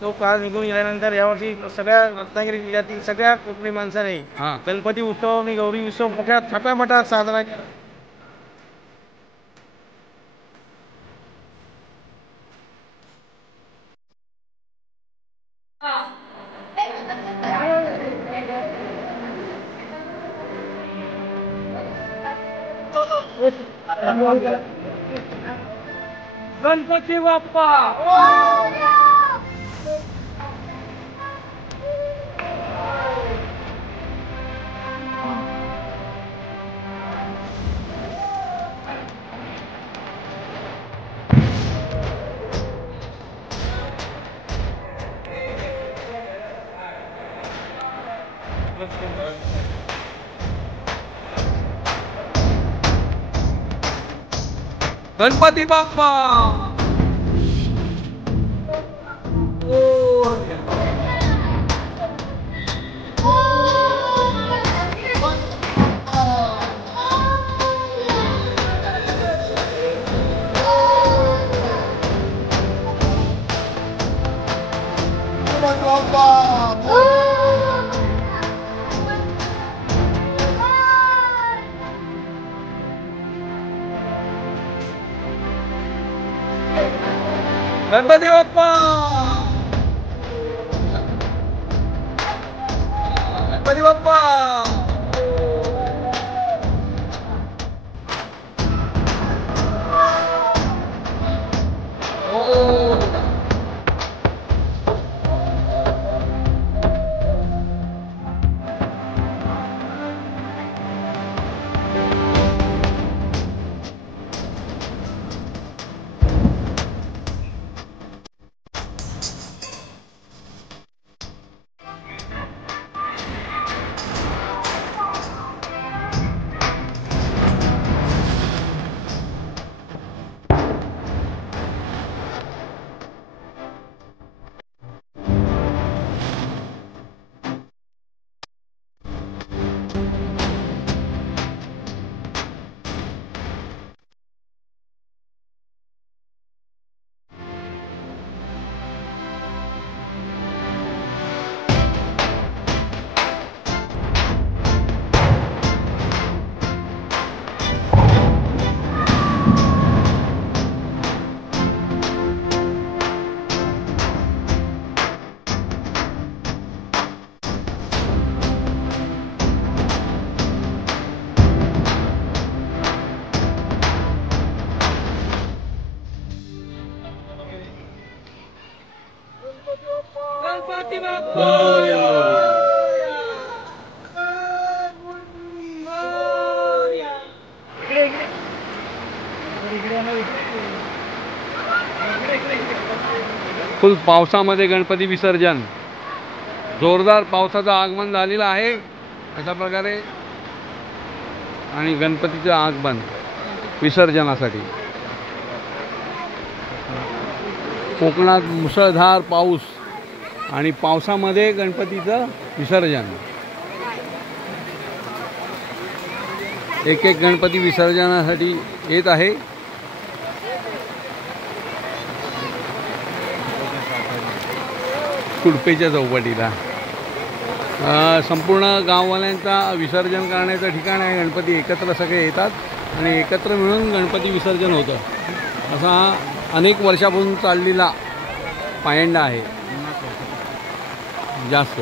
तो काळ निघून गेल्यानंतर यावर्षी सगळ्या रत्नागिरी जिल्ह्यातील सगळ्या कोकणी माणसाने गणपती उत्सव आणि गौरी उत्सव मोठ्या थाटामाटात साजरा केला. गणपती बाप्पा गणपती बाप्पा गणपती बाप्पा गणपती बाप्पा फुल पावसामध्ये गणपती विसर्जन. जोरदार पावसाचं आगमन झालेलं आहे अशा प्रकारे आणि गणपतीचं आगमन विसर्जनासाठी. कोकणात मुसळधार पाऊस आणि पावसामध्ये गणपतीचं विसर्जन. एक एक गणपती विसर्जनासाठी येत आहे. कुडपेच्या चौपाटीला संपूर्ण गाववाल्यांचा विसर्जन करण्याचं ठिकाण आहे. गणपती एकत्र सगळे येतात आणि एकत्र मिळून गणपती विसर्जन होतं. असा अनेक वर्षापासून चाललेला पायंडा आहे. जास्त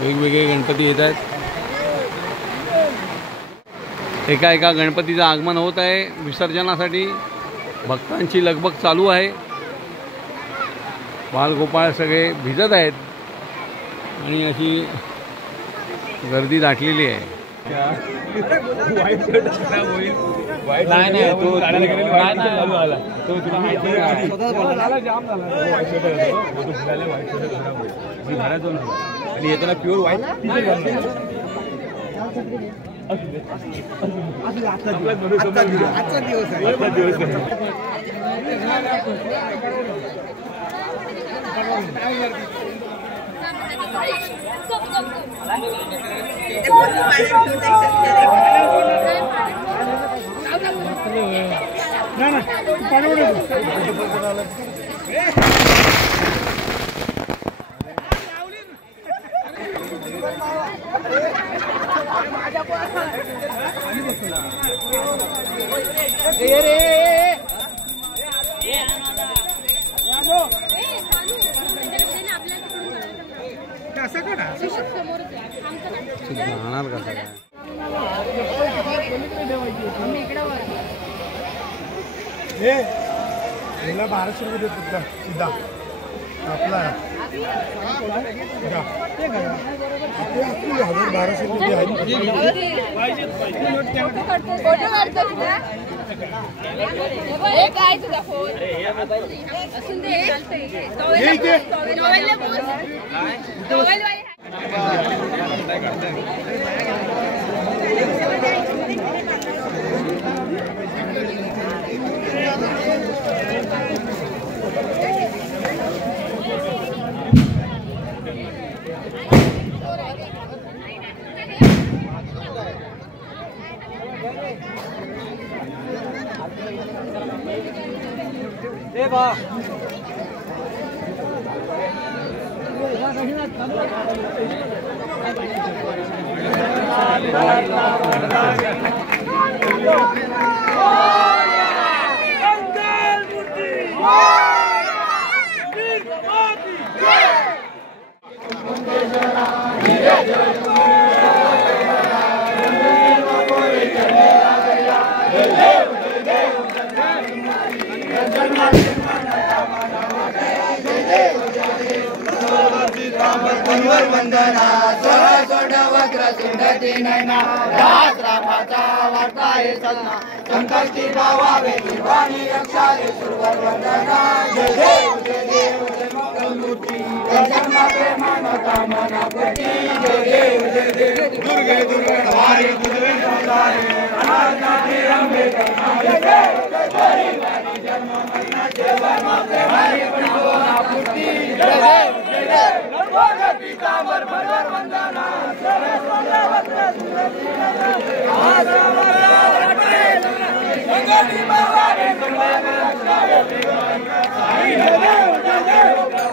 वेगवेगळे गणपती येत आहेत. एका एका गणपतीचं आगमन होत आहे. विसर्जनासाठी भक्तांची लगबग चालू आहे. बालगोपाळ सगळे भिजत आहेत आणि अशी गर्दी दाटलेली आहे. येताना प्युअर व्हाईट आजचा दिवस आहे. जाणार कसं काय मला 1200 रुपये देतो तुला सीधा आपला 1200 रुपये आहे वंदना सोड वक्र सुंदती नैना दास रामाचा वार्ता आहे सन्ना संकष्टी भावावे निर्वाणी रक्षावे सुरवर वंदना जय देव जय मंगलमूर्ती जन्मा प्रेमान कामना पूर्ती जय देव दुर्गे दुर्गे हमारी दुर्गे संसारे अनाथनाथी अंबे करुणा जय देव हरी वाणी जन्म मरना जन्म प्रेमारी कामना पूर्ती जय देव पीतांबर भरवर वंदना सरस्वती वक्र सुंदरी नैना संकष्टी भावावे निर्वाणी रक्षावे साई जय देव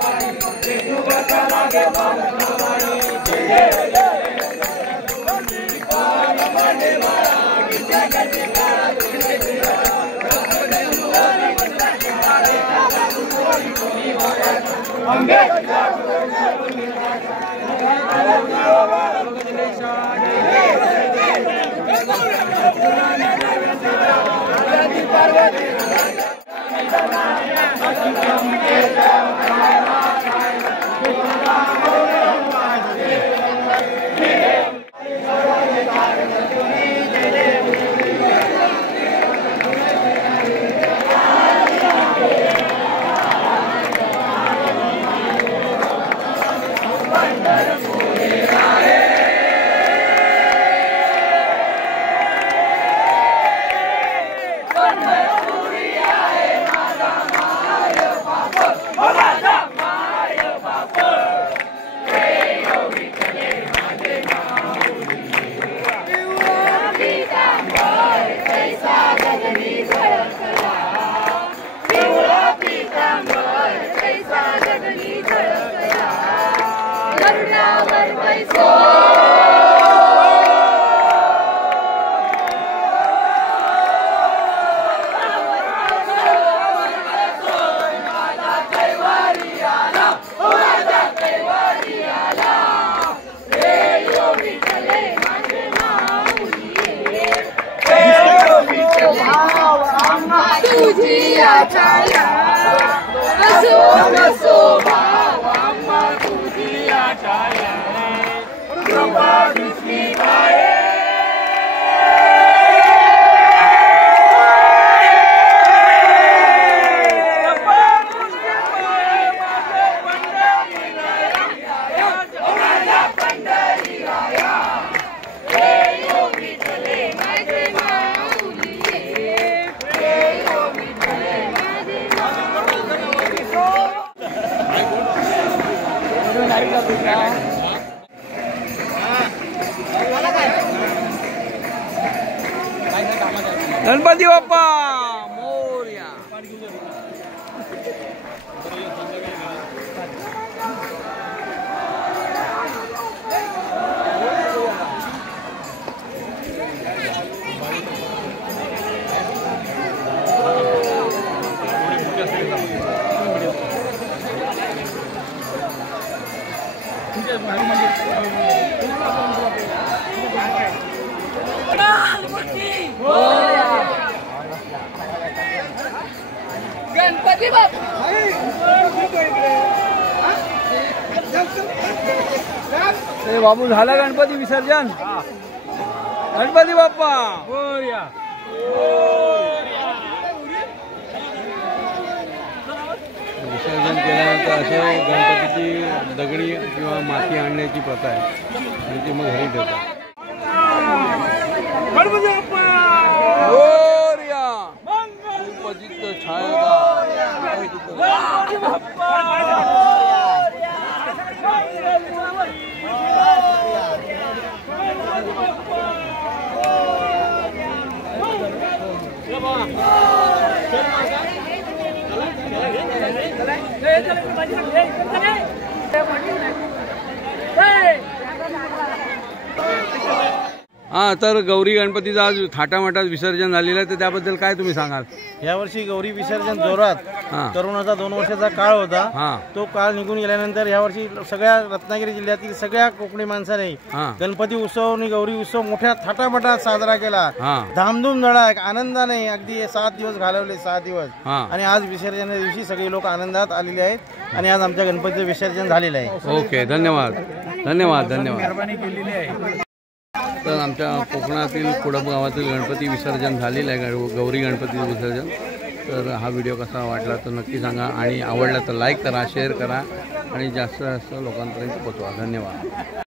गणपती बाप्पा मोरया. गणपती बाप्पा ए बाबू झालं गणपती विसर्जन. गणपती बाप्पा विसर्जन केल्यानंतर असे गणपतीची दगडी किंवा माती आणण्याची प्रथा आहे आणि ती मग घरी ठेवतात. गणपती बाप्पा मोरया. उपजित छायादा. हां, तर गौरी गणपतीचं आज थाटामाटात विसर्जन झालेलं आहे, तर त्याबद्दल काय तुम्ही सांगाल? यावर्षी गौरी विसर्जन जोरात. हां करोनाचा 2 वर्षाचा काळ होता. हां तो काळ निघून गेल्यानंतर यावर्षी सगळ्या रत्नागिरी जिल्ह्यातील सगळ्या कोकणी माणसाने हां गणपती उत्सव आणि गौरी उत्सव मोठ्या थाटामाटात साजरा केला. हां धामधूम धडाक आनंदाने अगदी 7 दिवस घालवले. 6 दिवस. हां आणि आज विसर्जनाच्या दिवशी सगळे लोक आनंदात आलेले आहेत आणि आज आमच्या गणपतीचं विसर्जन झालेलं आहे. ओके, धन्यवाद धन्यवाद धन्यवाद. मेहरबानी केलेली आहे. तर आमच्या कोकणातील कुडप गावातील गणपती विसर्जन झालेलं आहे, गौरी गणपती विसर्जन. तर हा व्हिडिओ कसा वाटला तर नक्की सांगा आणि आवडला तर लाईक करा, शेअर करा आणि जास्त जास्त लोकांपर्यंत पोचवा. धन्यवाद.